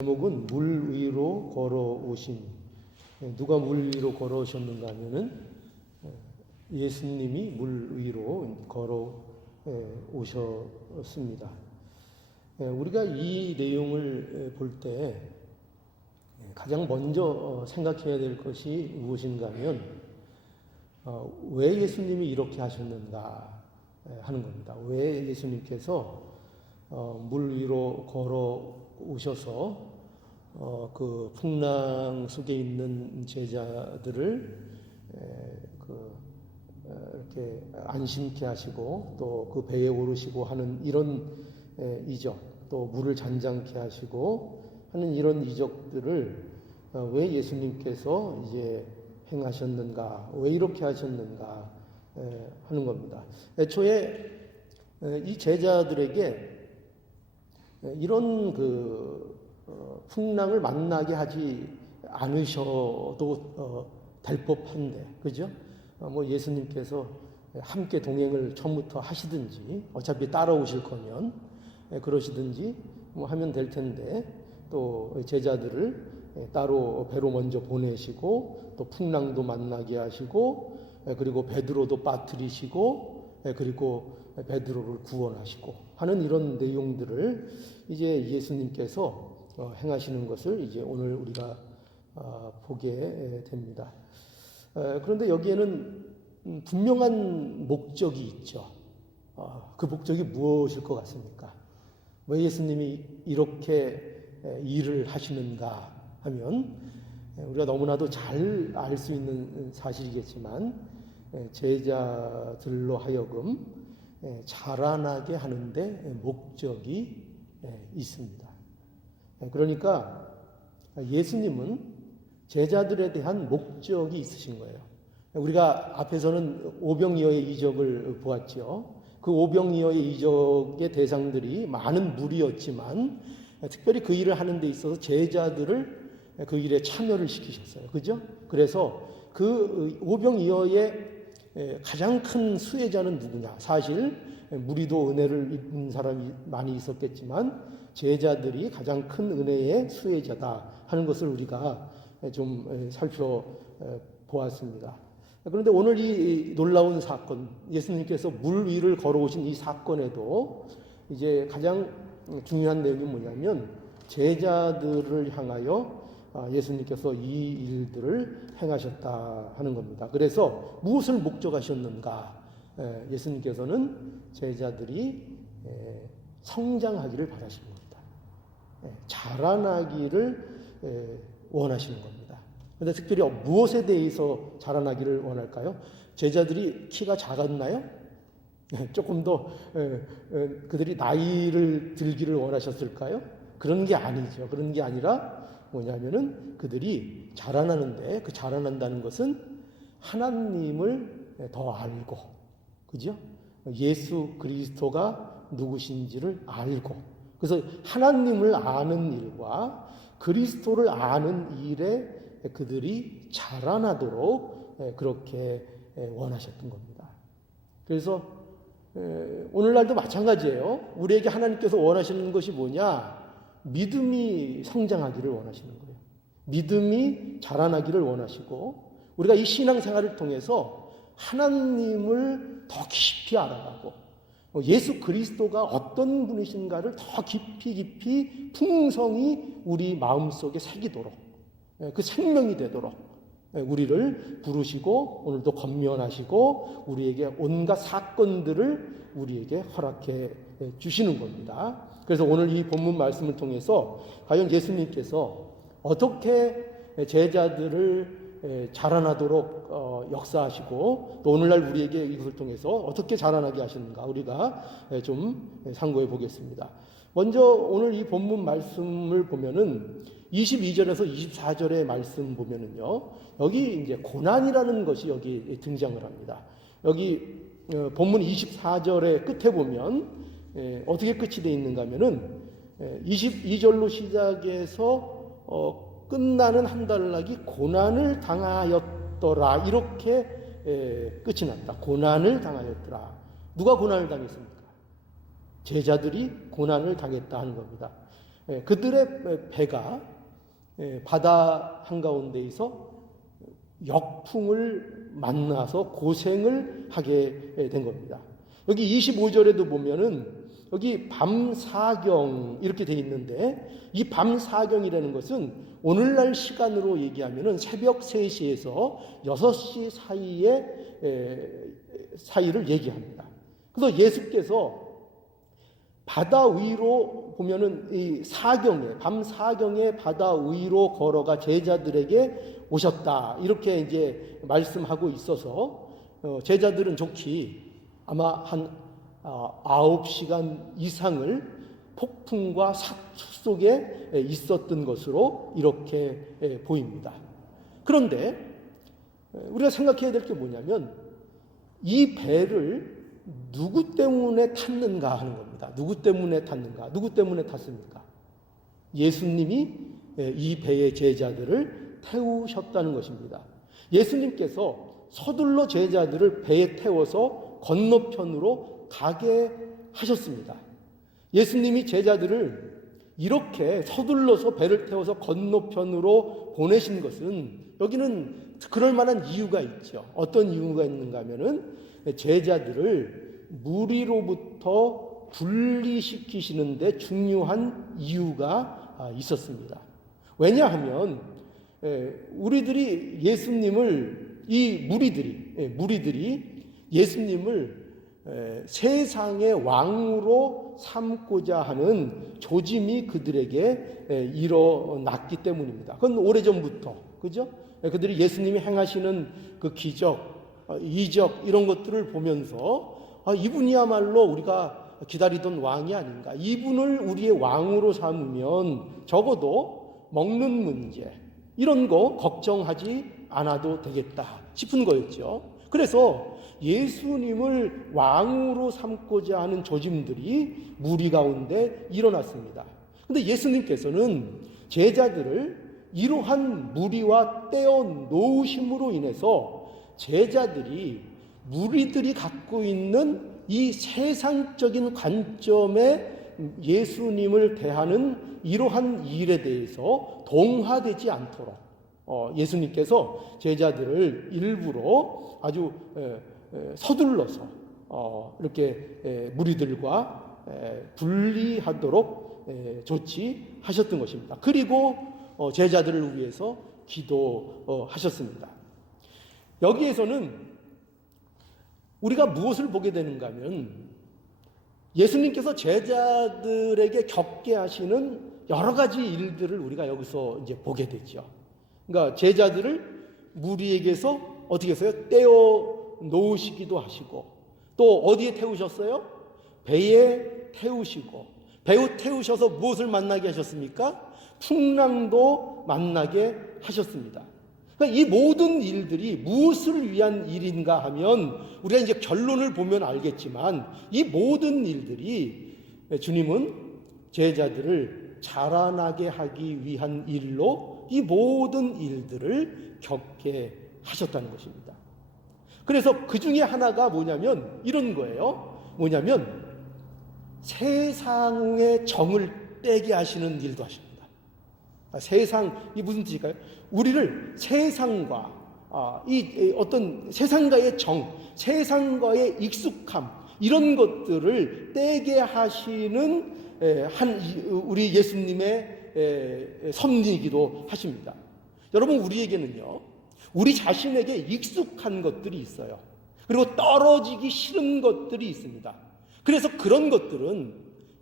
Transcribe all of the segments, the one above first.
제목은 물 위로 걸어오신. 누가 물 위로 걸어오셨는가 하면은 예수님이 물 위로 걸어오셨습니다. 우리가 이 내용을 볼 때 가장 먼저 생각해야 될 것이 무엇인가 하면 왜 예수님이 이렇게 하셨는가 하는 겁니다. 왜 예수님께서 물 위로 걸어오셔서 그 풍랑 속에 있는 제자들을 이렇게 안심케 하시고 또 그 배에 오르시고 하는 이런 이적, 또 물을 잔잔케 하시고 하는 이런 이적들을 왜 예수님께서 이제 행하셨는가, 왜 이렇게 하셨는가 하는 겁니다. 애초에 이 제자들에게 이런 풍랑을 만나게 하지 않으셔도 될 법한데, 그죠? 예수님께서 함께 동행을 처음부터 하시든지, 어차피 따라오실 거면 그러시든지 하면 될 텐데, 또 제자들을 따로 배로 먼저 보내시고, 또 풍랑도 만나게 하시고, 그리고 베드로도 빠뜨리시고, 그리고 베드로를 구원하시고 하는 이런 내용들을 이제 예수님께서 행하시는 것을 이제 오늘 우리가 보게 됩니다. 그런데 여기에는 분명한 목적이 있죠. 그 목적이 무엇일 것 같습니까? 왜 예수님이 이렇게 일을 하시는가 하면 우리가 너무나도 잘 알 수 있는 사실이겠지만 제자들로 하여금 자라나게 하는데 목적이 있습니다. 그러니까 예수님은 제자들에 대한 목적이 있으신 거예요. 우리가 앞에서는 오병이어의 이적을 보았죠. 그 오병이어의 이적의 대상들이 많은 무리였지만 특별히 그 일을 하는 데 있어서 제자들을 그 일에 참여를 시키셨어요. 그죠? 그래서 그 오병이어의 가장 큰 수혜자는 누구냐? 사실 무리도 은혜를 입은 사람이 많이 있었겠지만 제자들이 가장 큰 은혜의 수혜자다 하는 것을 우리가 좀 살펴보았습니다. 그런데 오늘 이 놀라운 사건, 예수님께서 물 위를 걸어오신 이 사건에도 이제 가장 중요한 내용이 뭐냐면 제자들을 향하여 예수님께서 이 일들을 행하셨다 하는 겁니다. 그래서 무엇을 목적하셨는가? 예수님께서는 제자들이 성장하기를 바라시는 겁니다. 자라나기를 원하시는 겁니다. 그런데 특별히 무엇에 대해서 자라나기를 원할까요? 제자들이 키가 작았나요? 조금 더 그들이 나이를 들기를 원하셨을까요? 그런 게 아니죠. 그런 게 아니라 뭐냐면은 그들이 자라나는데 그 자라난다는 것은 하나님을 더 알고, 그죠? 예수 그리스도가 누구신지를 알고, 그래서 하나님을 아는 일과 그리스도를 아는 일에 그들이 자라나도록 그렇게 원하셨던 겁니다. 그래서 오늘날도 마찬가지예요. 우리에게 하나님께서 원하시는 것이 뭐냐? 믿음이 성장하기를 원하시는 거예요. 믿음이 자라나기를 원하시고, 우리가 이 신앙생활을 통해서 하나님을 더 깊이 알아가고 예수 그리스도가 어떤 분이신가를 더 깊이 풍성히 우리 마음속에 새기도록, 그 생명이 되도록 우리를 부르시고 오늘도 권면하시고 우리에게 온갖 사건들을 우리에게 허락해 주시는 겁니다. 그래서 오늘 이 본문 말씀을 통해서 과연 예수님께서 어떻게 제자들을 자라나도록 역사하시고 또 오늘날 우리에게 이것을 통해서 어떻게 자라나게 하시는가 우리가 좀 상고해 보겠습니다. 먼저 오늘 이 본문 말씀을 보면은 22절에서 24절의 말씀 보면은요, 여기 이제 고난이라는 것이 여기 등장을 합니다. 여기 본문 24절의 끝에 보면 어떻게 끝이 되어 있는가 하면은 22절로 시작해서 끝나는 한 단락이 고난을 당하였더라 이렇게 끝이 났다. 고난을 당하였더라. 누가 고난을 당했습니까? 제자들이 고난을 당했다 하는 겁니다. 그들의 배가 바다 한가운데에서 역풍을 만나서 고생을 하게 된 겁니다. 여기 25절에도 보면은 여기 밤사경 이렇게 돼 있는데, 이 밤사경이라는 것은 오늘날 시간으로 얘기하면은 새벽 3시에서 6시 사이를 얘기합니다. 그래서 예수께서 바다 위로 보면은 이 사경에, 밤사경에 바다 위로 걸어가 제자들에게 오셨다, 이렇게 이제 말씀하고 있어서 제자들은 좋기 아마 한 9시간 이상을 폭풍과 사투 속에 있었던 것으로 이렇게 보입니다. 그런데 우리가 생각해야 될 게 뭐냐면, 이 배를 누구 때문에 탔는가 하는 겁니다. 누구 때문에 탔는가? 누구 때문에 탔습니까? 예수님이 이 배의 제자들을 태우셨다는 것입니다. 예수님께서 서둘러 제자들을 배에 태워서 건너편으로 가게 하셨습니다. 예수님이 제자들을 이렇게 서둘러서 배를 태워서 건너편으로 보내신 것은, 여기는 그럴 만한 이유가 있죠. 어떤 이유가 있는가 하면은 제자들을 무리로부터 분리시키시는데 중요한 이유가 있었습니다. 왜냐하면 우리들이 예수님을, 이 무리들이 예수님을 세상의 왕으로 삼고자 하는 조짐이 그들에게 일어났기 때문입니다. 그건 오래전부터, 그죠? 그들이 예수님이 행하시는 그 기적, 이적 이런 것들을 보면서 이분이야말로 우리가 기다리던 왕이 아닌가, 이분을 우리의 왕으로 삼으면 적어도 먹는 문제 이런 거 걱정하지 않아도 되겠다 싶은 거였죠. 그래서 예수님을 왕으로 삼고자 하는 조짐들이 무리 가운데 일어났습니다. 그런데 예수님께서는 제자들을 이러한 무리와 떼어 놓으심으로 인해서 제자들이 무리들이 갖고 있는 이 세상적인 관점에 예수님을 대하는 이러한 일에 대해서 동화되지 않도록 예수님께서 제자들을 일부러 아주 서둘러서 이렇게 무리들과 분리하도록 조치하셨던 것입니다. 그리고 제자들을 위해서 기도하셨습니다. 여기에서는 우리가 무엇을 보게 되는가 하면, 예수님께서 제자들에게 겪게 하시는 여러 가지 일들을 우리가 여기서 이제 보게 되죠. 그러니까 제자들을 무리에게서 어떻게 했어요? 떼어 놓으시기도 하시고, 또 어디에 태우셨어요? 배에 태우시고, 배에 태우셔서 무엇을 만나게 하셨습니까? 풍랑도 만나게 하셨습니다. 그러니까 이 모든 일들이 무엇을 위한 일인가 하면, 우리가 이제 결론을 보면 알겠지만, 이 모든 일들이 주님은 제자들을 자라나게 하기 위한 일로 이 모든 일들을 겪게 하셨다는 것입니다. 그래서 그 중에 하나가 뭐냐면 이런 거예요. 뭐냐면 세상의 정을 떼게 하시는 일도 하십니다. 세상이 무슨 뜻일까요? 우리를 세상과 이 어떤 세상과의 정, 세상과의 익숙함, 이런 것들을 떼게 하시는 우리 예수님의 섭리이기도 하십니다. 여러분, 우리에게는요, 우리 자신에게 익숙한 것들이 있어요. 그리고 떨어지기 싫은 것들이 있습니다. 그래서 그런 것들은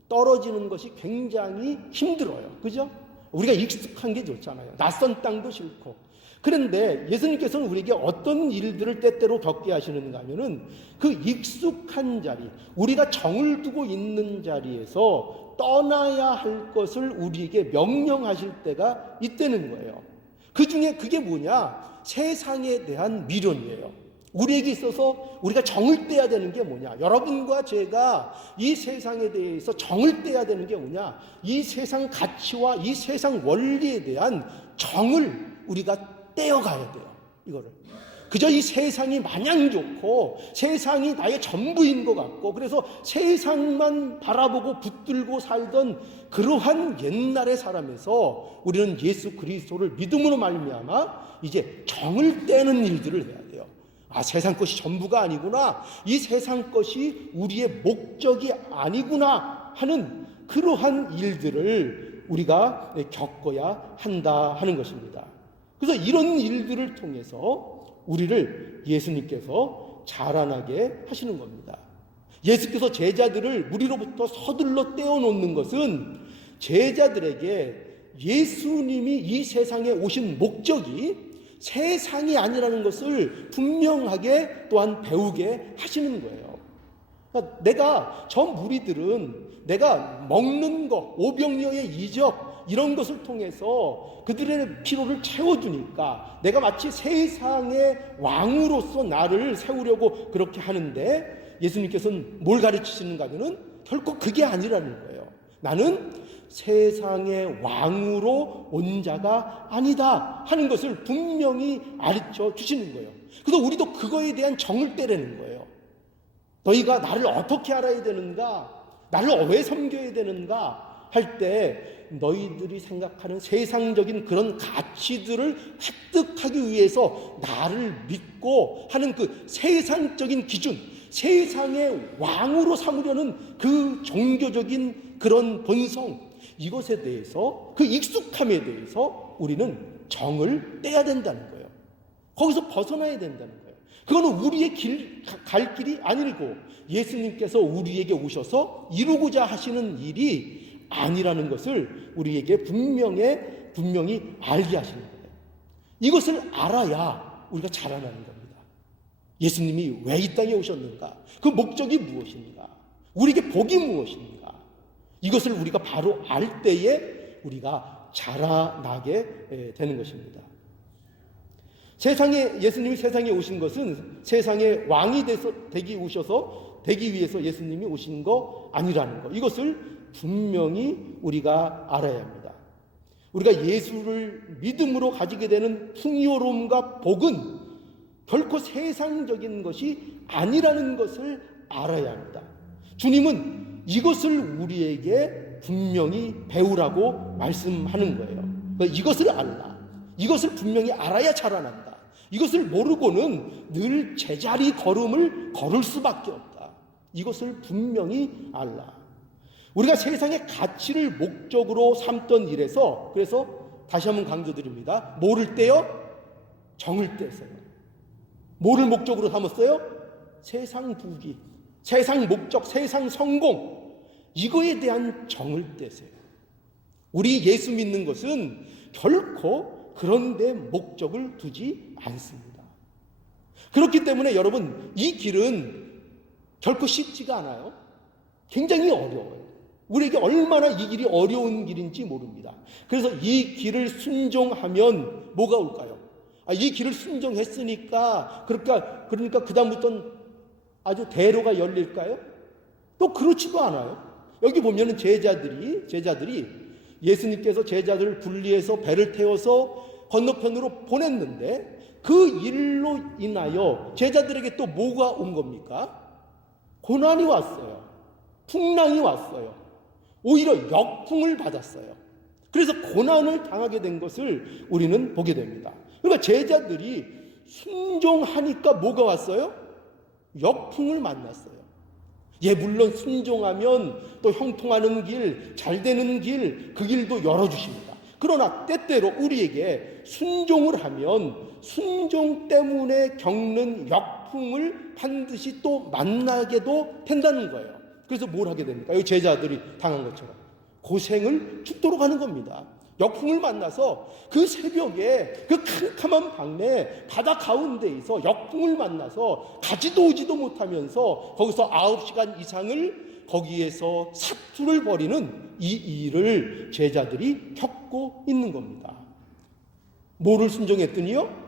떨어지는 것이 굉장히 힘들어요. 그죠? 우리가 익숙한 게 좋잖아요. 낯선 땅도 싫고. 그런데 예수님께서는 우리에게 어떤 일들을 때때로 겪게 하시는가 하면은 그 익숙한 자리, 우리가 정을 두고 있는 자리에서 떠나야 할 것을 우리에게 명령하실 때가 있다는 거예요. 그 중에 그게 뭐냐? 세상에 대한 미련이에요. 우리에게 있어서 우리가 정을 떼야 되는 게 뭐냐? 여러분과 제가 이 세상에 대해서 정을 떼야 되는 게 뭐냐? 이 세상 가치와 이 세상 원리에 대한 정을 우리가 떼어가야 돼요. 이거를. 그저 이 세상이 마냥 좋고 세상이 나의 전부인 것 같고 그래서 세상만 바라보고 붙들고 살던 그러한 옛날의 사람에서 우리는 예수 그리스도를 믿음으로 말미암아 이제 정을 떼는 일들을 해야 돼요. 아, 세상 것이 전부가 아니구나, 이 세상 것이 우리의 목적이 아니구나 하는 그러한 일들을 우리가 겪어야 한다 하는 것입니다. 그래서 이런 일들을 통해서 우리를 예수님께서 자라나게 하시는 겁니다. 예수께서 제자들을 무리로부터 서둘러 떼어놓는 것은 제자들에게 예수님이 이 세상에 오신 목적이 세상이 아니라는 것을 분명하게 또한 배우게 하시는 거예요. 그러니까 내가 저 무리들은 내가 먹는 것, 오병이어의 이적 이런 것을 통해서 그들의 피로를 채워주니까 내가 마치 세상의 왕으로서 나를 세우려고 그렇게 하는데, 예수님께서는 뭘 가르치시는가 하면은 결코 그게 아니라는 거예요. 나는 세상의 왕으로 온 자가 아니다 하는 것을 분명히 가르쳐 주시는 거예요. 그래서 우리도 그거에 대한 정을 떼려는 거예요. 너희가 나를 어떻게 알아야 되는가, 나를 왜 섬겨야 되는가 할 때 너희들이 생각하는 세상적인 그런 가치들을 획득하기 위해서 나를 믿고 하는 그 세상적인 기준, 세상의 왕으로 삼으려는 그 종교적인 그런 본성, 이것에 대해서, 그 익숙함에 대해서 우리는 정을 떼야 된다는 거예요. 거기서 벗어나야 된다는 거예요. 그거는 우리의 갈 길이 아니고 예수님께서 우리에게 오셔서 이루고자 하시는 일이 아니라는 것을 우리에게 분명히 알게 하시는 거예요. 이것을 알아야 우리가 자라나는 겁니다. 예수님이 왜 이 땅에 오셨는가? 그 목적이 무엇인가? 우리에게 복이 무엇인가? 이것을 우리가 바로 알 때에 우리가 자라나게 되는 것입니다. 예수님이 세상에 오신 것은 세상의 왕이 되기 위해서 예수님이 오신 거 아니라는 것, 이것을 분명히 우리가 알아야 합니다. 우리가 예수를 믿음으로 가지게 되는 풍요로움과 복은 결코 세상적인 것이 아니라는 것을 알아야 합니다. 주님은 이것을 우리에게 분명히 배우라고 말씀하는 거예요. 이것을 알라. 이것을 분명히 알아야 자라난다. 이것을 모르고는 늘 제자리 걸음을 걸을 수밖에 없다. 이것을 분명히 알라. 우리가 세상의 가치를 목적으로 삼던 일에서, 그래서 다시 한번 강조드립니다. 뭐를 떼요? 정을 떼세요. 뭐를 목적으로 삼았어요? 세상 부귀, 세상 목적, 세상 성공, 이거에 대한 정을 떼세요. 우리 예수 믿는 것은 결코 그런 데 목적을 두지 않습니다. 그렇기 때문에 여러분, 이 길은 결코 쉽지가 않아요. 굉장히 어려워요. 우리에게 얼마나 이 길이 어려운 길인지 모릅니다. 그래서 이 길을 순종하면 뭐가 올까요? 이 길을 순종했으니까 그러니까 그다음부터는 아주 대로가 열릴까요? 또 그렇지도 않아요. 여기 보면은 제자들이 예수님께서 제자들을 분리해서 배를 태워서 건너편으로 보냈는데 그 일로 인하여 제자들에게 또 뭐가 온 겁니까? 고난이 왔어요. 풍랑이 왔어요. 오히려 역풍을 받았어요. 그래서 고난을 당하게 된 것을 우리는 보게 됩니다. 그러니까 제자들이 순종하니까 뭐가 왔어요? 역풍을 만났어요. 물론 순종하면 또 형통하는 길, 잘 되는 길, 그 길도 열어주십니다. 그러나 때때로 우리에게 순종을 하면 순종 때문에 겪는 역풍을 반드시 또 만나게도 된다는 거예요. 그래서 뭘 하게 됩니까? 이 제자들이 당한 것처럼 고생을 죽도록 하는 겁니다. 역풍을 만나서 그 새벽에 그 캄캄한 밤에 바다 가운데에서 역풍을 만나서 가지도 오지도 못하면서 거기서 9시간 이상을 거기에서 사투를 벌이는 이 일을 제자들이 겪고 있는 겁니다. 뭐를 순종했더니요?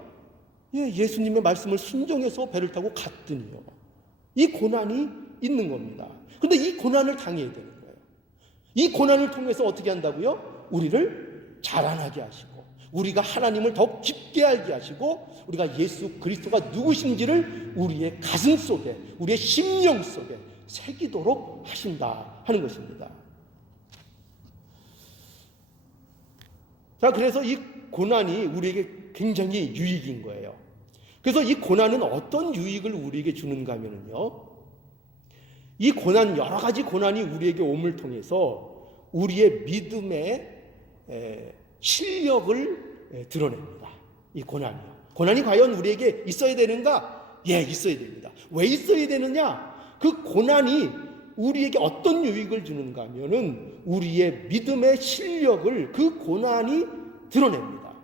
예수님의 말씀을 순종해서 배를 타고 갔더니요. 이 고난이 있는 겁니다. 그런데 이 고난을 당해야 되는 거예요. 이 고난을 통해서 어떻게 한다고요? 우리를 자라나게 하시고 우리가 하나님을 더 깊게 알게 하시고 우리가 예수 그리스도가 누구신지를 우리의 가슴 속에, 우리의 심령 속에 새기도록 하신다 하는 것입니다. 자, 그래서 이 고난이 우리에게 굉장히 유익인 거예요. 그래서 이 고난은 어떤 유익을 우리에게 주는가 하면요, 이 고난, 여러 가지 고난이 우리에게 옴을 통해서 우리의 믿음의 실력을 드러냅니다. 이 고난이요. 고난이 과연 우리에게 있어야 되는가? 예, 있어야 됩니다. 왜 있어야 되느냐? 그 고난이 우리에게 어떤 유익을 주는가 하면은 우리의 믿음의 실력을 그 고난이 드러냅니다.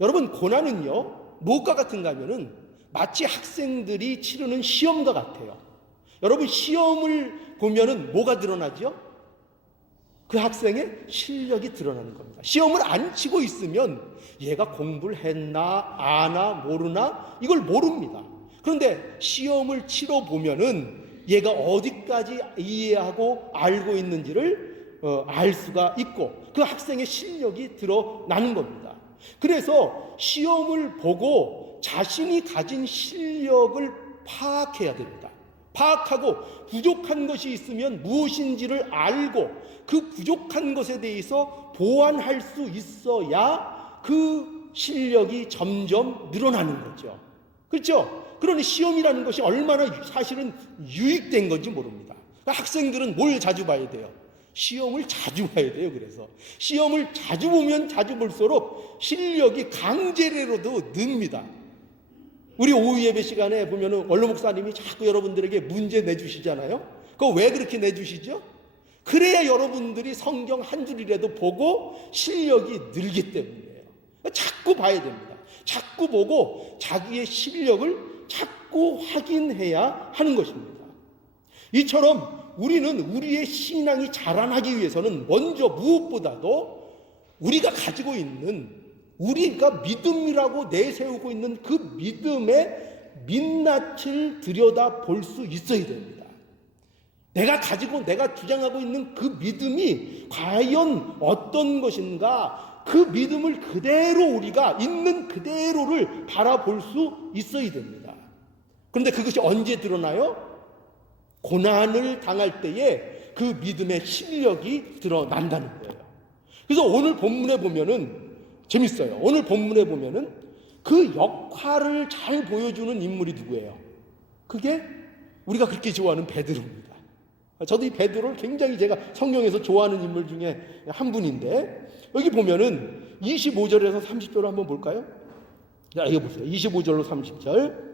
여러분, 고난은요, 무엇과 같은가 하면은 마치 학생들이 치르는 시험과 같아요. 여러분, 시험을 보면은 뭐가 드러나죠? 그 학생의 실력이 드러나는 겁니다. 시험을 안 치고 있으면 얘가 공부를 했나 아나 모르나 이걸 모릅니다. 그런데 시험을 치러 보면은 얘가 어디까지 이해하고 알고 있는지를 알 수가 있고 그 학생의 실력이 드러나는 겁니다. 그래서 시험을 보고 자신이 가진 실력을 파악해야 됩니다. 파악하고 부족한 것이 있으면 무엇인지를 알고 그 부족한 것에 대해서 보완할 수 있어야 그 실력이 점점 늘어나는 거죠. 그렇죠? 그러니 시험이라는 것이 얼마나 사실은 유익된 건지 모릅니다. 학생들은 뭘 자주 봐야 돼요? 시험을 자주 봐야 돼요. 그래서 시험을 자주 보면 자주 볼수록 실력이 강제로도 늡니다. 우리 오후 예배 시간에 보면은 원로 목사님이 자꾸 여러분들에게 문제 내주시잖아요. 그거 왜 그렇게 내주시죠? 그래야 여러분들이 성경 한 줄이라도 보고 실력이 늘기 때문이에요. 자꾸 봐야 됩니다. 자꾸 보고 자기의 실력을 자꾸 확인해야 하는 것입니다. 이처럼 우리는 우리의 신앙이 자라나기 위해서는 먼저 무엇보다도 우리가 가지고 있는, 우리가 믿음이라고 내세우고 있는 그 믿음의 민낯을 들여다 볼 수 있어야 됩니다. 내가 가지고 내가 주장하고 있는 그 믿음이 과연 어떤 것인가, 그 믿음을 그대로 우리가 있는 그대로를 바라볼 수 있어야 됩니다. 그런데 그것이 언제 드러나요? 고난을 당할 때에 그 믿음의 실력이 드러난다는 거예요. 그래서 오늘 본문에 보면은 재밌어요. 오늘 본문에 보면은 그 역할을 잘 보여주는 인물이 누구예요? 그게 우리가 그렇게 좋아하는 베드로입니다. 저도 이 베드로를 굉장히 제가 성경에서 좋아하는 인물 중에 한 분인데, 여기 보면은 25절에서 30절을 한번 볼까요? 자, 이거 보세요. 25절로 30절.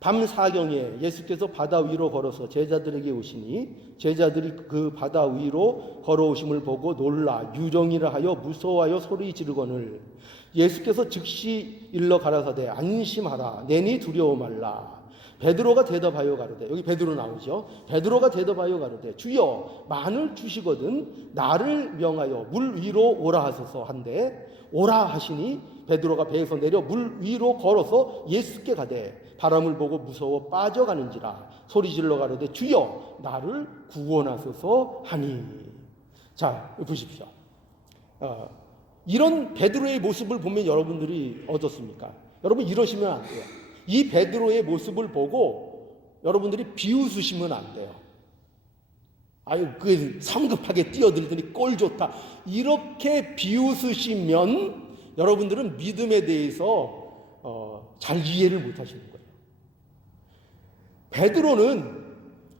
밤 사경에 예수께서 바다 위로 걸어서 제자들에게 오시니 제자들이 그 바다 위로 걸어오심을 보고 놀라 유정이라 하여 무서워하여 소리 지르거늘 예수께서 즉시 일러 가라사대 안심하라 내니 두려워 말라. 베드로가 대답하여 가로되, 여기 베드로 나오죠. 베드로가 대답하여 가로되 주여 만을 주시거든 나를 명하여 물 위로 오라 하소서 한데 오라 하시니 베드로가 배에서 내려 물 위로 걸어서 예수께 가되 바람을 보고 무서워 빠져가는지라 소리질러 가로되 주여 나를 구원하소서 하니. 자, 보십시오. 이런 베드로의 모습을 보면 여러분들이 어떻습니까? 여러분 이러시면 안 돼요. 이 베드로의 모습을 보고 여러분들이 비웃으시면 안 돼요. 아유, 그 성급하게 뛰어들더니 꼴 좋다, 이렇게 비웃으시면 여러분들은 믿음에 대해서 잘 이해를 못 하시는 거예요. 베드로는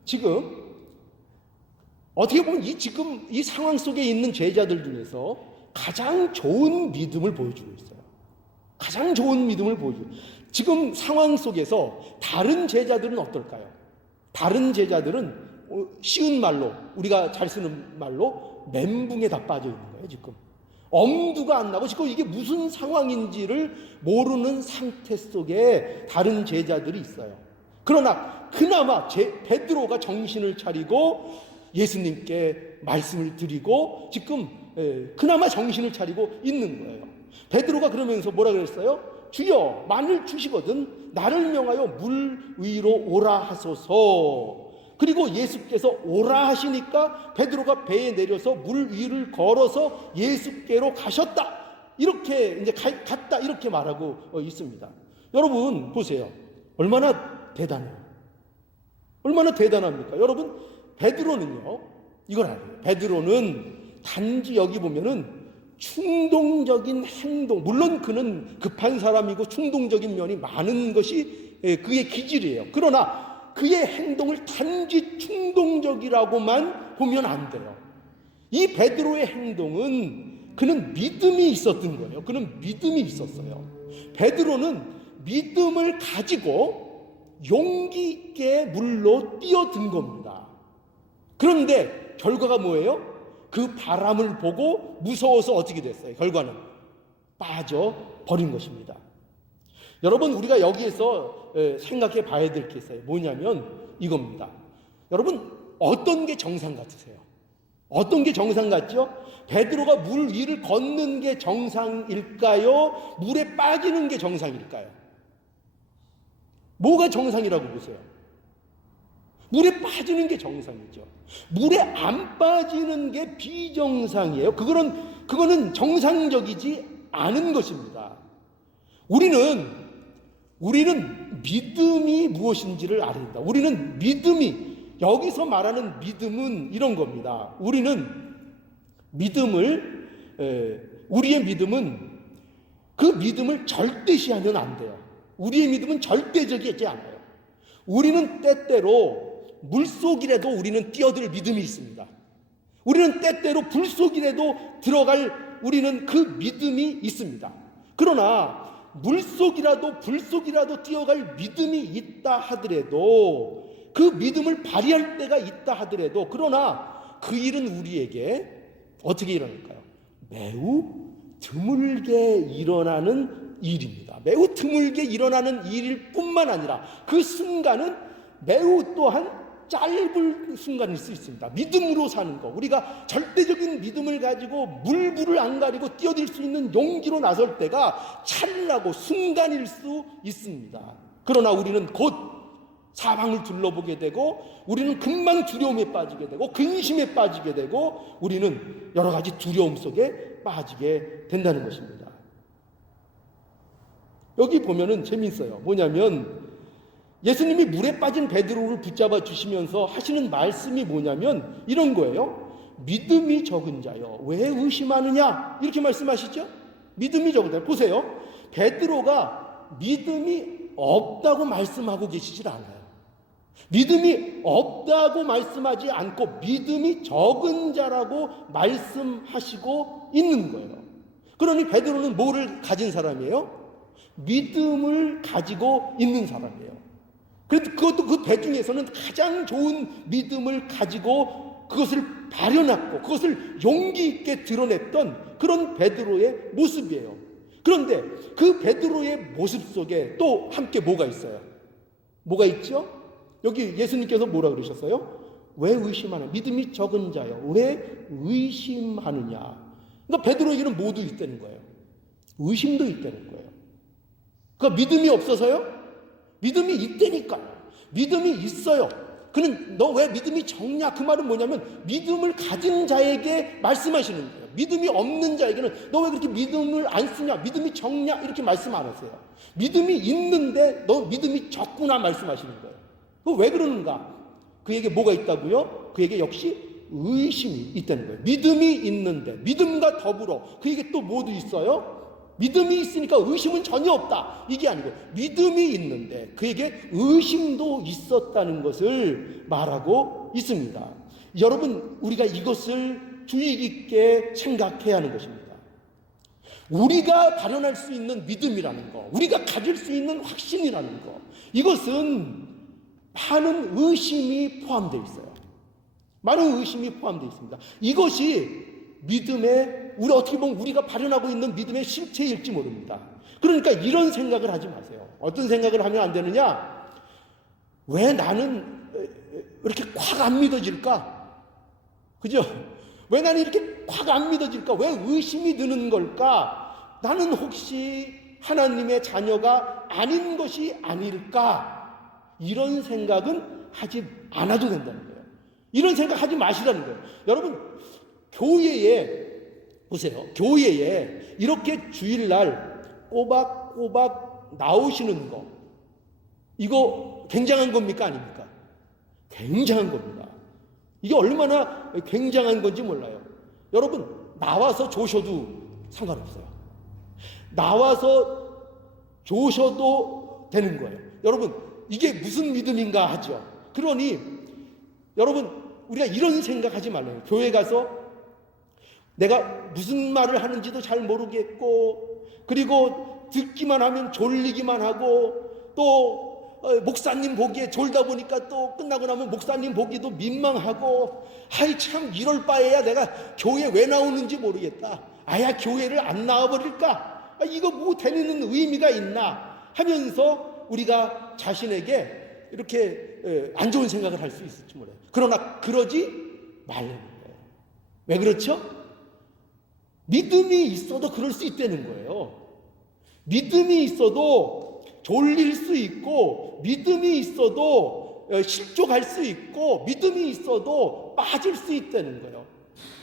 지금 어떻게 보면 지금 이 상황 속에 있는 제자들 중에서 가장 좋은 믿음을 보여주고 있어요. 가장 좋은 믿음을 보여주고, 지금 상황 속에서 다른 제자들은 어떨까요? 다른 제자들은 쉬운 말로, 우리가 잘 쓰는 말로 멘붕에 다 빠져 있는 거예요. 지금 엄두가 안 나고 지금 이게 무슨 상황인지를 모르는 상태 속에 다른 제자들이 있어요. 그러나 그나마 베드로가 정신을 차리고 예수님께 말씀을 드리고 지금 그나마 정신을 차리고 있는 거예요. 베드로가 그러면서 뭐라 그랬어요? 주여 만을 주시거든 나를 명하여 물 위로 오라 하소서. 그리고 예수께서 오라 하시니까 베드로가 배에 내려서 물 위를 걸어서 예수께로 가셨다. 이렇게 이제 갔다 이렇게 말하고 있습니다. 여러분 보세요. 얼마나 대단해요. 얼마나 대단합니까? 여러분 베드로는요. 이걸 알아요. 베드로는 단지 여기 보면은 충동적인 행동, 물론 그는 급한 사람이고 충동적인 면이 많은 것이 그의 기질이에요. 그러나 그의 행동을 단지 충동적이라고만 보면 안 돼요. 이 베드로의 행동은 그는 믿음이 있었던 거예요. 그는 믿음이 있었어요. 베드로는 믿음을 가지고 용기 있게 물로 뛰어든 겁니다. 그런데 결과가 뭐예요? 그 바람을 보고 무서워서 어떻게 됐어요? 결과는 빠져버린 것입니다. 여러분 우리가 여기에서 생각해 봐야 될 게 있어요. 뭐냐면 이겁니다. 여러분 어떤 게 정상 같으세요? 어떤 게 정상 같죠? 베드로가 물 위를 걷는 게 정상일까요? 물에 빠지는 게 정상일까요? 뭐가 정상이라고 보세요? 물에 빠지는 게 정상이죠. 물에 안 빠지는 게 비정상이에요. 그거는 정상적이지 않은 것입니다. 우리는 믿음이 무엇인지를 알아야 된다. 우리는 믿음이, 여기서 말하는 믿음은 이런 겁니다. 우리의 믿음은 그 믿음을 절대시하면 안 돼요. 우리의 믿음은 절대적이지 않아요. 우리는 때때로 물속이라도 우리는 뛰어들 믿음이 있습니다. 우리는 때때로 불속이라도 들어갈 우리는 그 믿음이 있습니다. 그러나 물속이라도 불속이라도 뛰어갈 믿음이 있다 하더라도, 그 믿음을 발휘할 때가 있다 하더라도, 그러나 그 일은 우리에게 어떻게 일어날까요? 매우 드물게 일어나는 일입니다. 매우 드물게 일어나는 일일 뿐만 아니라 그 순간은 매우 또한 짧은 순간일 수 있습니다. 믿음으로 사는 거, 우리가 절대적인 믿음을 가지고 물불을 안 가리고 뛰어들 수 있는 용기로 나설 때가 찰나고 순간일 수 있습니다. 그러나 우리는 곧 사방을 둘러보게 되고, 우리는 금방 두려움에 빠지게 되고 근심에 빠지게 되고, 우리는 여러 가지 두려움 속에 빠지게 된다는 것입니다. 여기 보면은 재미있어요. 뭐냐면 예수님이 물에 빠진 베드로를 붙잡아 주시면서 하시는 말씀이 뭐냐면 이런 거예요. 믿음이 적은 자여 왜 의심하느냐, 이렇게 말씀하시죠. 믿음이 적은 자. 보세요. 베드로가 믿음이 없다고 말씀하고 계시질 않아요. 믿음이 없다고 말씀하지 않고 믿음이 적은 자라고 말씀하시고 있는 거예요. 그러니 베드로는 뭐를 가진 사람이에요? 믿음을 가지고 있는 사람이에요. 그것도 그 배 중에서는 가장 좋은 믿음을 가지고 그것을 발현했고 그것을 용기 있게 드러냈던 그런 베드로의 모습이에요. 그런데 그 베드로의 모습 속에 또 함께 뭐가 있어요? 뭐가 있죠? 여기 예수님께서 뭐라 그러셨어요? 왜 의심하느냐? 믿음이 적은 자여 왜 의심하느냐? 그러니까 베드로에게는 모두 있다는 거예요. 의심도 있다는 거예요. 그러니까 믿음이 없어서요? 믿음이 있다니까요. 믿음이 있어요. 그는 너 왜 믿음이 적냐? 그 말은 뭐냐면 믿음을 가진 자에게 말씀하시는 거예요. 믿음이 없는 자에게는 너 왜 그렇게 믿음을 안 쓰냐? 믿음이 적냐? 이렇게 말씀 안 하세요. 믿음이 있는데 너 믿음이 적구나 말씀하시는 거예요. 왜 그러는가? 그에게 뭐가 있다고요? 그에게 역시 의심이 있다는 거예요. 믿음이 있는데 믿음과 더불어 그에게 또 뭐도 있어요? 믿음이 있으니까 의심은 전혀 없다, 이게 아니고 믿음이 있는데 그에게 의심도 있었다는 것을 말하고 있습니다. 여러분, 우리가 이것을 주의 깊게 생각해야 하는 것입니다. 우리가 발현할 수 있는 믿음이라는 거, 우리가 가질 수 있는 확신이라는 거, 이것은 많은 의심이 포함되어 있어요. 많은 의심이 포함되어 있습니다. 이것이 믿음의, 우리 어떻게 보면 우리가 발현하고 있는 믿음의 실체일지 모릅니다. 그러니까 이런 생각을 하지 마세요. 어떤 생각을 하면 안 되느냐? 왜 나는 이렇게 확 안 믿어질까? 그죠? 왜 나는 이렇게 확 안 믿어질까? 왜 의심이 드는 걸까? 나는 혹시 하나님의 자녀가 아닌 것이 아닐까? 이런 생각은 하지 않아도 된다는 거예요. 이런 생각 하지 마시라는 거예요. 여러분, 교회에 보세요. 교회에 이렇게 주일날 꼬박꼬박 나오시는 거, 이거 굉장한 겁니까? 아닙니까? 굉장한 겁니다. 이게 얼마나 굉장한 건지 몰라요. 여러분, 나와서 조셔도 상관없어요. 나와서 조셔도 되는 거예요. 여러분, 이게 무슨 믿음인가 하죠. 그러니 여러분, 우리가 이런 생각하지 말아요. 교회 가서 내가 무슨 말을 하는지도 잘 모르겠고, 그리고 듣기만 하면 졸리기만 하고, 또 목사님 보기에 졸다 보니까 또 끝나고 나면 목사님 보기도 민망하고, 아이 참 이럴 바에야 내가 교회 왜 나오는지 모르겠다. 아야 교회를 안 나와버릴까? 이거 뭐 되는 의미가 있나 하면서 우리가 자신에게 이렇게 안 좋은 생각을 할 수 있을지 몰라요. 그러나 그러지 말라는 거예요. 왜 그렇죠? 믿음이 있어도 그럴 수 있다는 거예요. 믿음이 있어도 졸릴 수 있고, 믿음이 있어도 실족할 수 있고, 믿음이 있어도 빠질 수 있다는 거예요.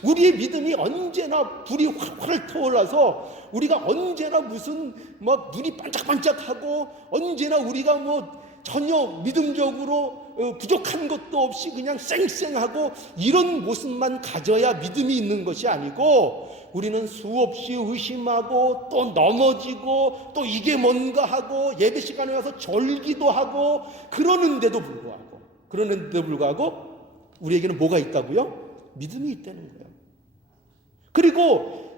우리의 믿음이 언제나 불이 활활 타올라서 우리가 언제나 무슨 눈이 반짝반짝하고, 언제나 우리가 전혀 믿음적으로 부족한 것도 없이 그냥 쌩쌩하고 이런 모습만 가져야 믿음이 있는 것이 아니고, 우리는 수없이 의심하고 또 넘어지고 또 이게 뭔가 하고 예배 시간에 와서 졸기도 하고 그러는데도 불구하고 우리에게는 뭐가 있다고요? 믿음이 있다는 거예요. 그리고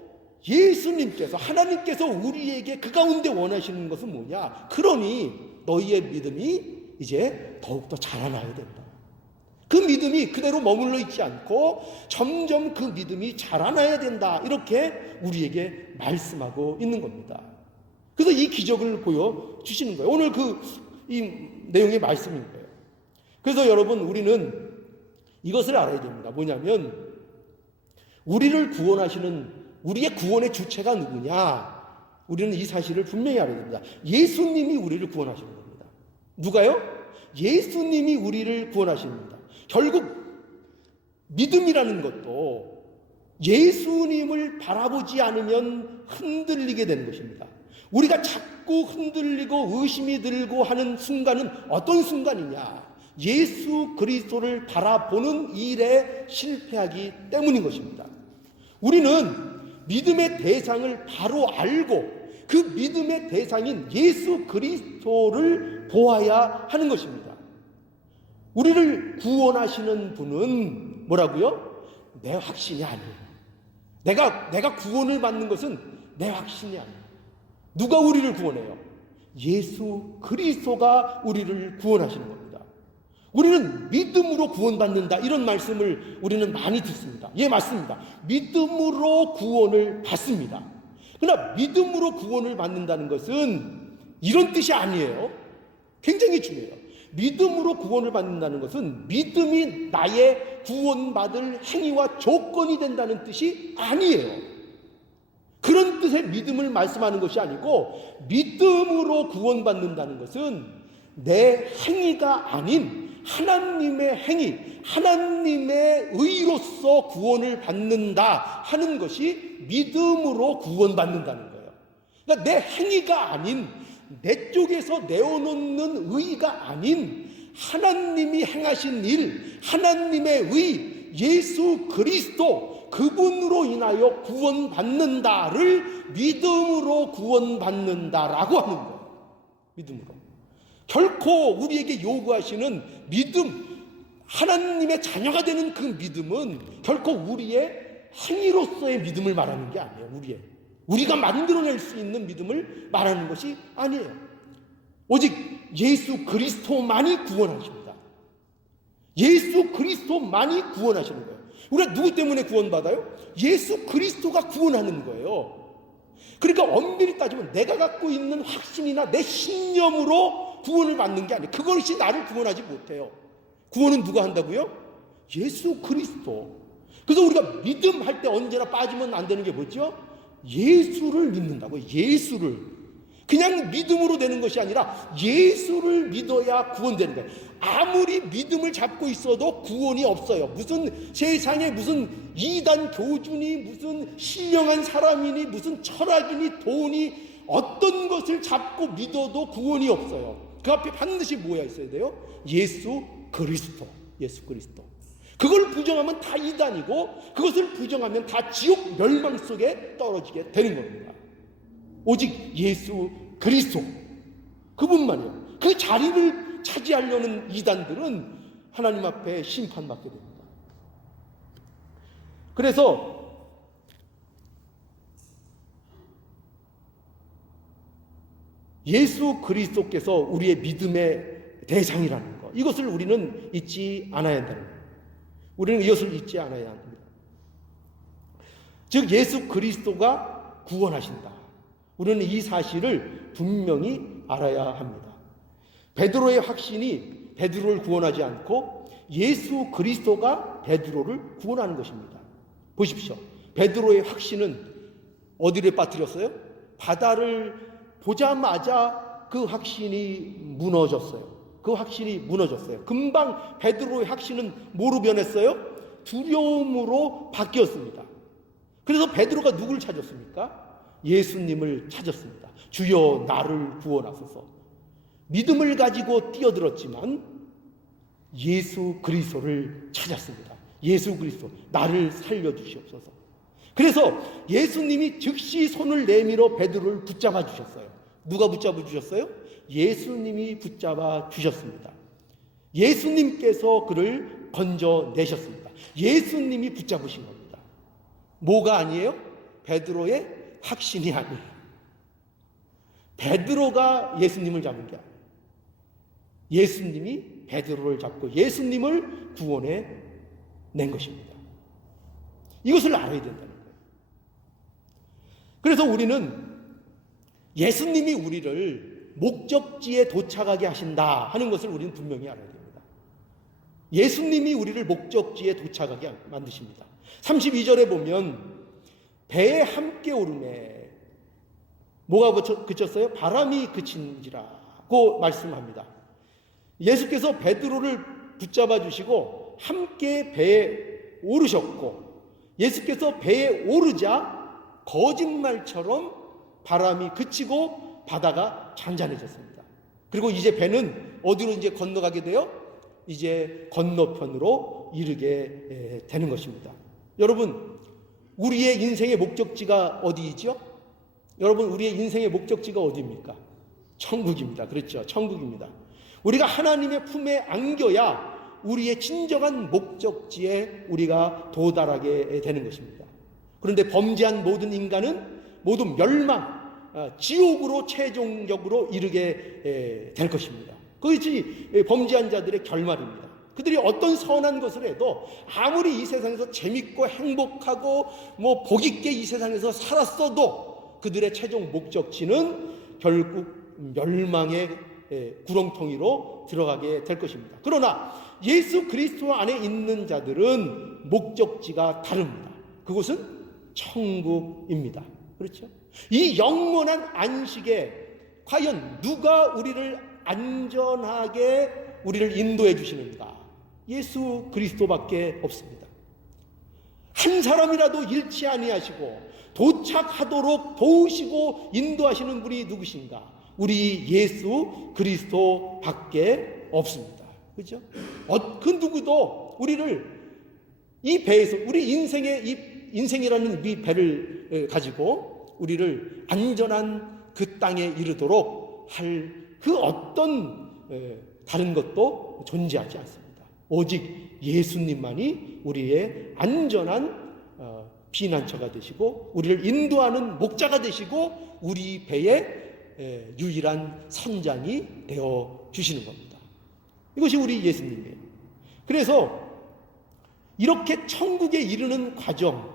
예수님께서, 하나님께서 우리에게 그 가운데 원하시는 것은 뭐냐? 그러니 너희의 믿음이 이제 더욱더 자라나야 된다. 그 믿음이 그대로 머물러 있지 않고 점점 그 믿음이 자라나야 된다. 이렇게 우리에게 말씀하고 있는 겁니다. 그래서 이 기적을 보여주시는 거예요. 오늘 이 내용의 말씀인 거예요. 그래서 여러분, 우리는 이것을 알아야 됩니다. 뭐냐면, 우리를 구원하시는, 우리의 구원의 주체가 누구냐? 우리는 이 사실을 분명히 알아야 됩니다. 예수님이 우리를 구원하시는 겁니다. 누가요? 예수님이 우리를 구원하십니다. 결국 믿음이라는 것도 예수님을 바라보지 않으면 흔들리게 되는 것입니다. 우리가 자꾸 흔들리고 의심이 들고 하는 순간은 어떤 순간이냐? 예수 그리스도를 바라보는 일에 실패하기 때문인 것입니다. 우리는 믿음의 대상을 바로 알고 그 믿음의 대상인 예수 그리스도를 보아야 하는 것입니다. 우리를 구원하시는 분은 뭐라고요? 내 확신이 아니에요. 내가 구원을 받는 것은 내 확신이 아니에요. 누가 우리를 구원해요? 예수 그리스도가 우리를 구원하시는 겁니다. 우리는 믿음으로 구원받는다, 이런 말씀을 우리는 많이 듣습니다. 예, 맞습니다. 믿음으로 구원을 받습니다. 그러나 믿음으로 구원을 받는다는 것은 이런 뜻이 아니에요. 굉장히 중요해요. 믿음으로 구원을 받는다는 것은 믿음이 나의 구원받을 행위와 조건이 된다는 뜻이 아니에요. 그런 뜻의 믿음을 말씀하는 것이 아니고, 믿음으로 구원받는다는 것은 내 행위가 아닌 하나님의 행위, 하나님의 의로서 구원을 받는다 하는 것이 믿음으로 구원받는다는 거예요. 그러니까 내 행위가 아닌, 내 쪽에서 내어놓는 의가 아닌 하나님이 행하신 일, 하나님의 의, 예수 그리스도, 그분으로 인하여 구원받는다를 믿음으로 구원받는다라고 하는 거예요. 믿음으로. 결코 우리에게 요구하시는 믿음, 하나님의 자녀가 되는 그 믿음은 결코 우리의 행위로서의 믿음을 말하는 게 아니에요. 우리가 만들어낼 수 있는 믿음을 말하는 것이 아니에요. 오직 예수 그리스도만이 구원하십니다. 예수 그리스도만이 구원하시는 거예요. 우리가 누구 때문에 구원받아요? 예수 그리스도가 구원하는 거예요. 그러니까 엄밀히 따지면 내가 갖고 있는 확신이나 내 신념으로 구원을 받는 게 아니에요. 그것이 나를 구원하지 못해요. 구원은 누가 한다고요? 예수 그리스도. 그래서 우리가 믿음할 때 언제나 빠지면 안 되는 게 뭐죠? 예수를 믿는다고. 예수를. 그냥 믿음으로 되는 것이 아니라 예수를 믿어야 구원되는 거예요. 아무리 믿음을 잡고 있어도 구원이 없어요. 무슨 세상에 무슨 이단 교주니 무슨 신령한 사람이니 무슨 철학이니 돈이 어떤 것을 잡고 믿어도 구원이 없어요. 그 앞에 반드시 뭐가 있어야 돼요? 예수 그리스도. 예수 그리스도. 그걸 부정하면 다 이단이고 그것을 부정하면 다 지옥 멸망 속에 떨어지게 되는 겁니다. 오직 예수 그리스도 그분만이요. 그 자리를 차지하려는 이단들은 하나님 앞에 심판받게 됩니다. 그래서 예수 그리스도께서 우리의 믿음의 대상이라는 것, 이것을 우리는 잊지 않아야 한다는 거예요. 우리는 이것을 잊지 않아야 합니다. 즉 예수 그리스도가 구원하신다. 우리는 이 사실을 분명히 알아야 합니다. 베드로의 확신이 베드로를 구원하지 않고 예수 그리스도가 베드로를 구원하는 것입니다. 보십시오. 베드로의 확신은 어디를 빠뜨렸어요? 바다를 보자마자 그 확신이 무너졌어요. 그 확신이 무너졌어요. 금방 베드로의 확신은 뭐로 변했어요? 두려움으로 바뀌었습니다. 그래서 베드로가 누구를 찾았습니까? 예수님을 찾았습니다. 주여 나를 구원하소서. 믿음을 가지고 뛰어들었지만 예수 그리스도를 찾았습니다. 예수 그리스도 나를 살려주시옵소서. 그래서 예수님이 즉시 손을 내밀어 베드로를 붙잡아 주셨어요. 누가 붙잡아 주셨어요? 예수님이 붙잡아 주셨습니다. 예수님께서 그를 건져내셨습니다. 예수님이 붙잡으신 겁니다. 뭐가 아니에요? 베드로의 확신이 아니에요. 베드로가 예수님을 잡은 게 아니에요. 예수님이 베드로를 잡고 예수님을 구원해 낸 것입니다. 이것을 알아야 된다는 거예요. 그래서 우리는 예수님이 우리를 목적지에 도착하게 하신다 하는 것을 우리는 분명히 알아야 됩니다. 예수님이 우리를 목적지에 도착하게 만드십니다. 32절에 보면 배에 함께 오르매 뭐가 그쳤어요? 바람이 그친지라고 말씀합니다. 예수께서 베드로를 붙잡아 주시고 함께 배에 오르셨고 예수께서 배에 오르자 거짓말처럼 바람이 그치고 바다가 잔잔해졌습니다. 그리고 이제 배는 어디로 이제 건너가게 돼요? 이제 건너편으로 이르게 되는 것입니다. 여러분, 우리의 인생의 목적지가 어디이죠? 여러분, 우리의 인생의 목적지가 어디입니까? 천국입니다. 그렇죠? 천국입니다. 우리가 하나님의 품에 안겨야 우리의 진정한 목적지에 우리가 도달하게 되는 것입니다. 그런데 범죄한 모든 인간은 모두 멸망, 지옥으로 최종적으로 이르게 될 것입니다. 그것이 범죄한 자들의 결말입니다. 그들이 어떤 선한 것을 해도 아무리 이 세상에서 재밌고 행복하고 복 있게 이 세상에서 살았어도 그들의 최종 목적지는 결국 멸망의 구렁텅이로 들어가게 될 것입니다. 그러나 예수 그리스도 안에 있는 자들은 목적지가 다릅니다. 그것은 천국입니다. 그렇죠? 이 영원한 안식에 과연 누가 우리를 안전하게 우리를 인도해 주시는가? 예수 그리스도밖에 없습니다. 한 사람이라도 잃지 아니하시고 도착하도록 도우시고 인도하시는 분이 누구신가? 우리 예수 그리스도밖에 없습니다. 그렇죠? 그 누구도 우리를 이 배에서 우리 인생이라는 이 배를 가지고 우리를 안전한 그 땅에 이르도록 할 그 어떤 다른 것도 존재하지 않습니다. 오직 예수님만이 우리의 안전한 피난처가 되시고 우리를 인도하는 목자가 되시고 우리 배의 유일한 선장이 되어 주시는 겁니다. 이것이 우리 예수님이에요. 그래서 이렇게 천국에 이르는 과정,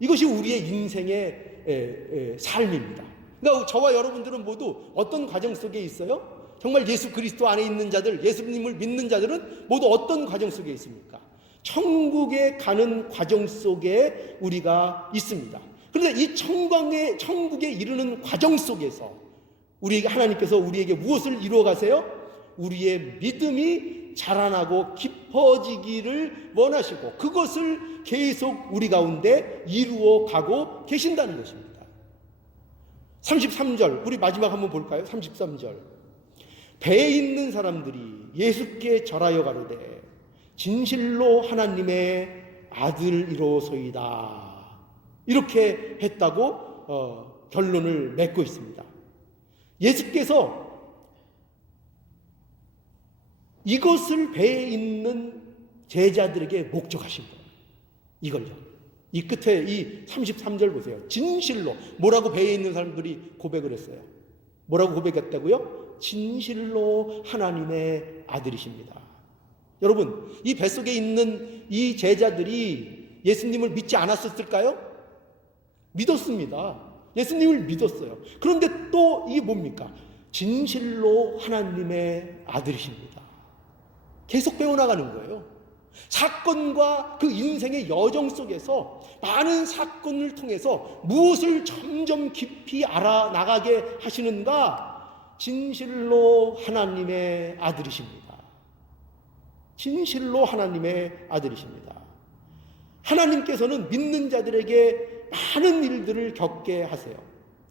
이것이 우리의 인생의 삶입니다. 그러니까 저와 여러분들은 모두 어떤 과정 속에 있어요? 정말 예수 그리스도 안에 있는 자들, 예수님을 믿는 자들은 모두 어떤 과정 속에 있습니까? 천국에 가는 과정 속에 우리가 있습니다. 그런데 이 천국에 이르는 과정 속에서 우리에게 하나님께서 우리에게 무엇을 이루어 가세요? 우리의 믿음이 자라나고 깊어지기를 원하시고 그것을 계속 우리 가운데 이루어 가고 계신다는 것입니다. 33절 우리 마지막 한번 볼까요? 33절 배에 있는 사람들이 예수께 절하여 가로되 진실로 하나님의 아들이로소이다 이렇게 했다고 결론을 맺고 있습니다. 예수께서 이것을 배에 있는 제자들에게 목적하신 거예요. 이걸요. 이 끝에 이 33절 보세요. 진실로 뭐라고 배에 있는 사람들이 고백을 했어요. 뭐라고 고백했다고요? 진실로 하나님의 아들이십니다. 여러분, 이 뱃속에 있는 이 제자들이 예수님을 믿지 않았었을까요? 믿었습니다. 예수님을 믿었어요. 그런데 또 이게 뭡니까? 진실로 하나님의 아들이십니다. 계속 배워나가는 거예요. 사건과 그 인생의 여정 속에서 많은 사건을 통해서 무엇을 점점 깊이 알아나가게 하시는가? 진실로 하나님의 아들이십니다. 진실로 하나님의 아들이십니다. 하나님께서는 믿는 자들에게 많은 일들을 겪게 하세요.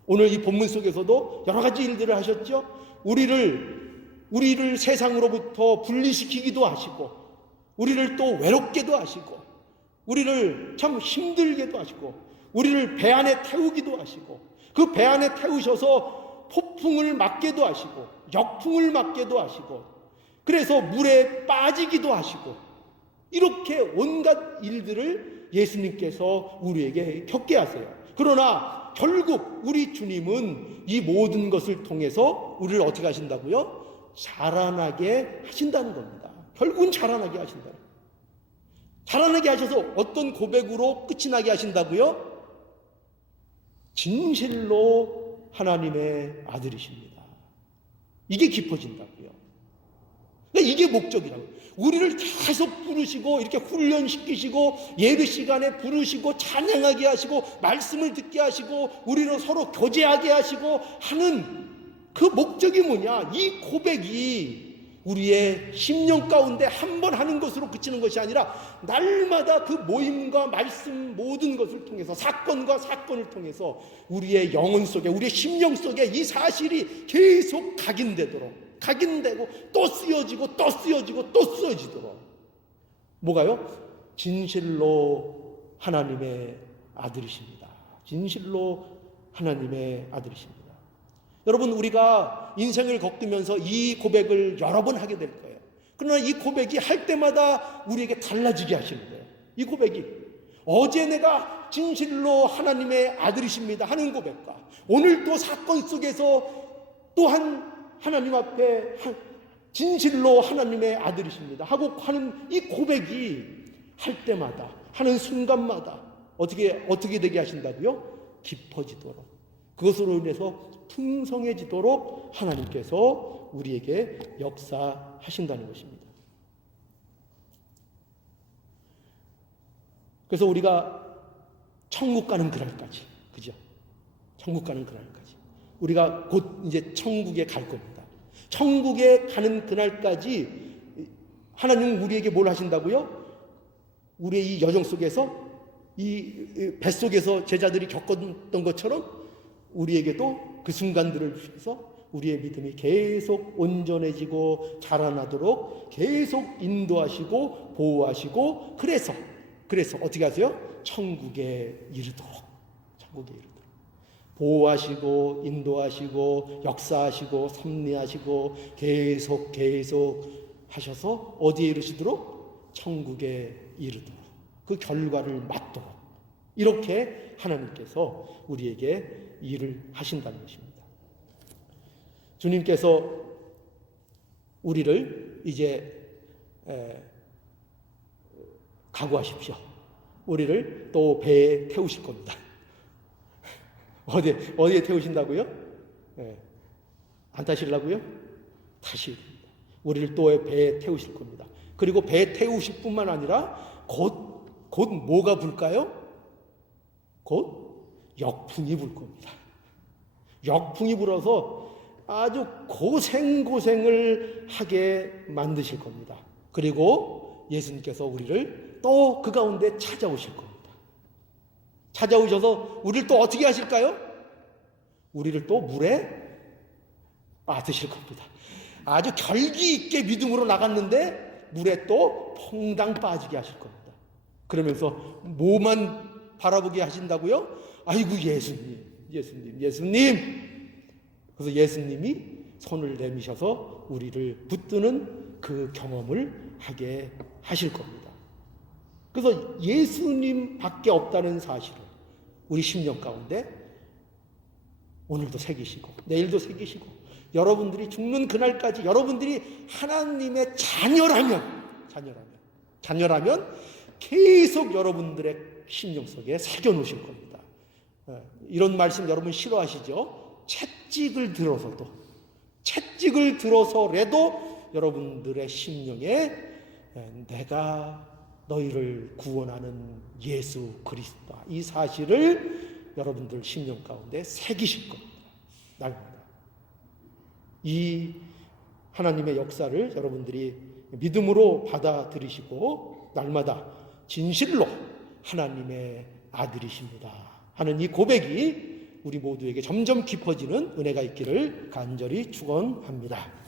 오늘 이 본문 속에서도 여러 가지 일들을 하셨죠. 우리를 세상으로부터 분리시키기도 하시고 우리를 또 외롭게도 하시고 우리를 참 힘들게도 하시고 우리를 배 안에 태우기도 하시고 그 배 안에 태우셔서 폭풍을 맞게도 하시고 역풍을 맞게도 하시고 그래서 물에 빠지기도 하시고 이렇게 온갖 일들을 예수님께서 우리에게 겪게 하세요. 그러나 결국 우리 주님은 이 모든 것을 통해서 우리를 어떻게 하신다고요? 자라나게 하신다는 겁니다. 결국은 자라나게 하신다. 자라나게 하셔서 어떤 고백으로 끝이 나게 하신다고요? 진실로 하나님의 아들이십니다. 이게 깊어진다고요. 그러니까 이게 목적이라고요. 우리를 계속 부르시고 이렇게 훈련시키시고 예배 시간에 부르시고 찬양하게 하시고 말씀을 듣게 하시고 우리로 서로 교제하게 하시고 하는 그 목적이 뭐냐? 이 고백이 우리의 심령 가운데 한 번 하는 것으로 그치는 것이 아니라 날마다 그 모임과 말씀 모든 것을 통해서 사건과 사건을 통해서 우리의 영혼 속에 우리의 심령 속에 이 사실이 계속 각인되고 또 쓰여지고 또 쓰여지고 또 쓰여지도록 뭐가요? 진실로 하나님의 아들이십니다. 진실로 하나님의 아들이십니다. 여러분 우리가 인생을 겪으면서 이 고백을 여러 번 하게 될 거예요. 그러나 이 고백이 할 때마다 우리에게 달라지게 하시는 거예요. 이 고백이 어제 내가 진실로 하나님의 아들이십니다 하는 고백과 오늘 또 사건 속에서 또한 하나님 앞에 진실로 하나님의 아들이십니다 하고 하는 이 고백이 할 때마다 하는 순간마다 어떻게 되게 하신다고요? 깊어지도록 그것으로 인해서 풍성해지도록 하나님께서 우리에게 역사하신다는 것입니다. 그래서 우리가 천국 가는 그날까지, 그죠? 천국 가는 그날까지 우리가 곧 이제 천국에 갈 겁니다. 천국에 가는 그날까지 하나님은 우리에게 뭘 하신다고요? 우리의 이 여정 속에서 이 뱃속에서 제자들이 겪었던 것처럼 우리에게도 그 순간들을 주셔서 우리의 믿음이 계속 온전해지고 자라나도록 계속 인도하시고 보호하시고 그래서 어떻게 하세요? 천국에 이르도록 보호하시고 인도하시고 역사하시고 섭리하시고 계속 하셔서 어디에 이르시도록? 천국에 이르도록 그 결과를 맞도록 이렇게 하나님께서 우리에게 일을 하신다는 것입니다. 주님께서 우리를 이제 각오하십시오. 우리를 또 배에 태우실 겁니다. 어디에 태우신다고요? 안 타시려고요? 타십니다. 우리를 또 배에 태우실 겁니다. 그리고 배에 태우실 뿐만 아니라 곧 뭐가 불까요? 곧 역풍이 불 겁니다. 역풍이 불어서 아주 고생을 하게 만드실 겁니다. 그리고 예수님께서 우리를 또 그 가운데 찾아오실 겁니다. 찾아오셔서 우리를 또 어떻게 하실까요? 우리를 또 물에 빠뜨실 겁니다. 아주 결기 있게 믿음으로 나갔는데 물에 또 퐁당 빠지게 하실 겁니다. 그러면서 뭐만 바라보게 하신다고요? 아이고 예수님. 그래서 예수님이 손을 내미셔서 우리를 붙드는 그 경험을 하게 하실 겁니다. 그래서 예수님밖에 없다는 사실을 우리 심령 가운데 오늘도 새기시고 내일도 새기시고 여러분들이 죽는 그날까지 여러분들이 하나님의 자녀라면 계속 여러분들의 심령 속에 새겨 놓으실 겁니다. 이런 말씀 여러분 싫어하시죠? 채찍을 들어서라도 여러분들의 심령에 내가 너희를 구원하는 예수 그리스도다, 이 사실을 여러분들 심령 가운데 새기실 겁니다. 날마다 이 하나님의 역사를 여러분들이 믿음으로 받아들이시고 날마다 진실로 하나님의 아들이십니다 하는 이 고백이 우리 모두에게 점점 깊어지는 은혜가 있기를 간절히 축원합니다.